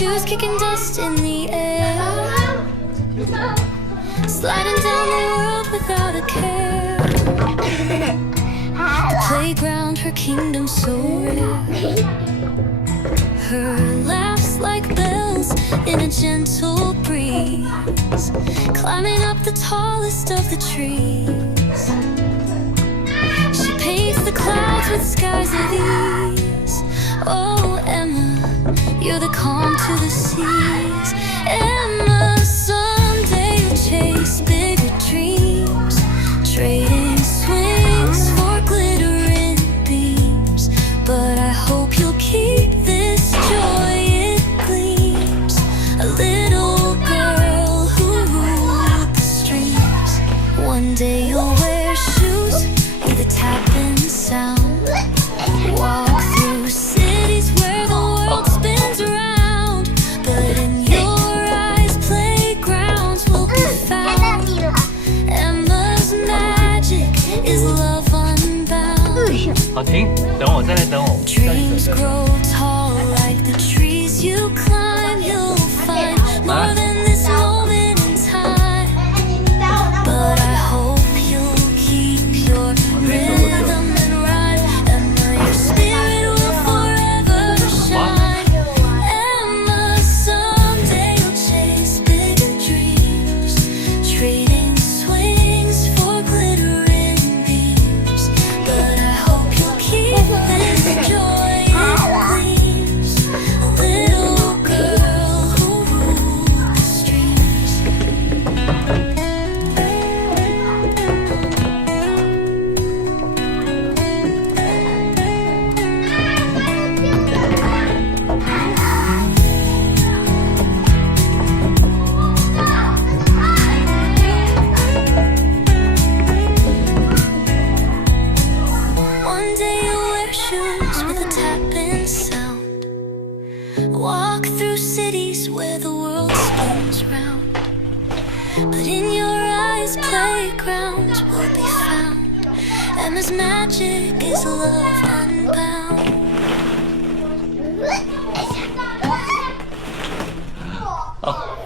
shoes kicking dust in the air, sliding down the world without a care. The playground, her kingdom so rare. Her laughs like bells in a gentle breeze, climbing up the tallest of the trees. She paints the clouds with skies of ease. Oh, Emma, you're the calm to the seas. Emma, someday you'll chase bigger dreams, trading swings for glittering beams. But I hope you'll keep this joy, it gleams. A little girl who ruled the streams. One day you'll wear shoes with a tapping sound, walk through cities where the world spins around. But in your eyes, playgrounds will be found. Emma's magic is love unbound. 好，停，等我，再来等我。 Dreams grow tall like the trees you climb. You'll find more than this moment in time. But I hope you'll keep your rhythm and rhyme. Emma, your spirit will forever shine. Emma, someday you'll chase bigger dreams, trading swings for glittering beams. But I hope you'll keep this joy, it gleams. A little girl who ruled the streams. One day you'll wear shoes with a tapping sound, walk through cities where the world spins round. But in your eyes, playgrounds will be found. Emma's magic is love unbound. 好。